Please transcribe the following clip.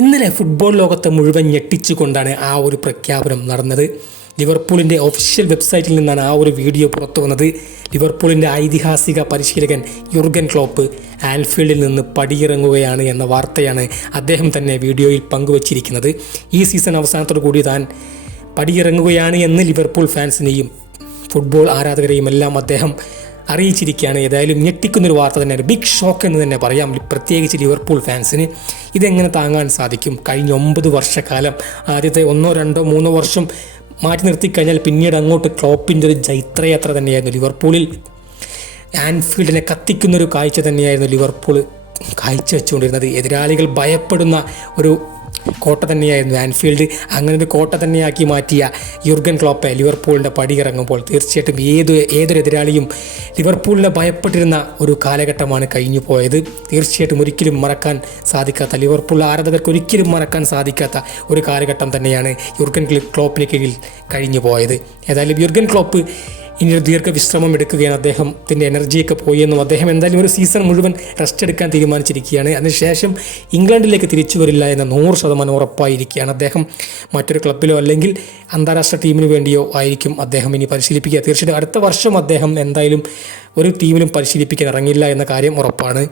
ഇന്നലെ ഫുട്ബോൾ ലോകത്തെ മുഴുവൻ ഞെട്ടിച്ചുകൊണ്ടാണ് ആ ഒരു പ്രഖ്യാപനം നടന്നത്. ലിവർപൂളിൻ്റെ ഒഫീഷ്യൽ വെബ്സൈറ്റിൽ നിന്നാണ് ആ ഒരു വീഡിയോ പുറത്തു വന്നത്. ലിവർപൂളിൻ്റെ ഐതിഹാസിക പരിശീലകൻ യുർഗൻ ക്ലോപ്പ് ആൻഫീൽഡിൽ നിന്ന് പടിയിറങ്ങുകയാണ് എന്ന വാർത്തയാണ് അദ്ദേഹം തന്നെ വീഡിയോയിൽ പങ്കുവച്ചിരിക്കുന്നത്. ഈ സീസൺ അവസാനത്തോടു കൂടി താൻ പടിയിറങ്ങുകയാണ് എന്ന് ലിവർപൂൾ ഫാൻസിനെയും ഫുട്ബോൾ ആരാധകരെയും എല്ലാം അദ്ദേഹം അറിയിച്ചിരിക്കുകയാണ്. ഏതായാലും ഞെട്ടിക്കുന്നൊരു വാർത്ത തന്നെയാണ്, ബിഗ് ഷോക്ക് എന്ന് തന്നെ പറയാം. പ്രത്യേകിച്ച് ലിവർപൂൾ ഫാൻസിന് ഇതെങ്ങനെ താങ്ങാൻ സാധിക്കും? കഴിഞ്ഞ 9 വർഷക്കാലം, ആദ്യത്തെ 1, 2, 3 വർഷം മാറ്റി നിർത്തിക്കഴിഞ്ഞാൽ പിന്നീട് അങ്ങോട്ട് ക്ലോപ്പിൻ്റെ ഒരു ജൈത്രയാത്ര തന്നെയായിരുന്നു. ലിവർപൂളിൽ ആൻഫീൽഡിനെ കത്തിക്കുന്നൊരു കാഴ്ച തന്നെയായിരുന്നു ലിവർപൂൾ കാഴ്ചവെച്ചുകൊണ്ടിരുന്നത്. എതിരാളികൾ ഭയപ്പെടുന്ന ഒരു കോട്ട തന്നെയായിരുന്നു ആൻഫീൽഡ്. അങ്ങനെ ഒരു കോട്ട തന്നെയാക്കി മാറ്റിയ യുർഗൻ ക്ലോപ്പ് ലിവർപൂളിൻ്റെ പടിയിറങ്ങുമ്പോൾ തീർച്ചയായിട്ടും ഏതൊരു എതിരാളിയും ലിവർപൂളിനെ ഭയപ്പെട്ടിരുന്ന ഒരു കാലഘട്ടമാണ് കഴിഞ്ഞു പോയത്. തീർച്ചയായിട്ടും ഒരിക്കലും മറക്കാൻ സാധിക്കാത്ത, ലിവർപൂൾ ആരാധകർക്ക് ഒരിക്കലും മറക്കാൻ സാധിക്കാത്ത ഒരു കാലഘട്ടം തന്നെയാണ് യുർഗൻ ക്ലോപ്പിന് കീഴിൽ കഴിഞ്ഞു പോയത്. ഏതായാലും യുർഗൻ ക്ലോപ്പ് ഇനി ഒരു ദീർഘവിശ്രമം എടുക്കുകയാണ്. അദ്ദേഹത്തിൻ്റെ എനർജിയൊക്കെ പോയെന്നും അദ്ദേഹം എന്തായാലും ഒരു സീസൺ മുഴുവൻ റെസ്റ്റ് എടുക്കാൻ തീരുമാനിച്ചിരിക്കുകയാണ്. അതിനുശേഷം ഇംഗ്ലണ്ടിലേക്ക് തിരിച്ചു വരില്ല എന്ന് 100% ഉറപ്പായിരിക്കുകയാണ്. അദ്ദേഹം മറ്റൊരു ക്ലബ്ബിലോ അല്ലെങ്കിൽ അന്താരാഷ്ട്ര ടീമിന് വേണ്ടിയോ ആയിരിക്കും അദ്ദേഹം ഇനി പരിശീലിപ്പിക്കുക. തീർച്ചയായിട്ടും അടുത്ത വർഷം അദ്ദേഹം എന്തായാലും ഒരു ടീമിലും പരിശീലിപ്പിക്കാൻ ഇറങ്ങില്ല എന്ന കാര്യം ഉറപ്പാണ്.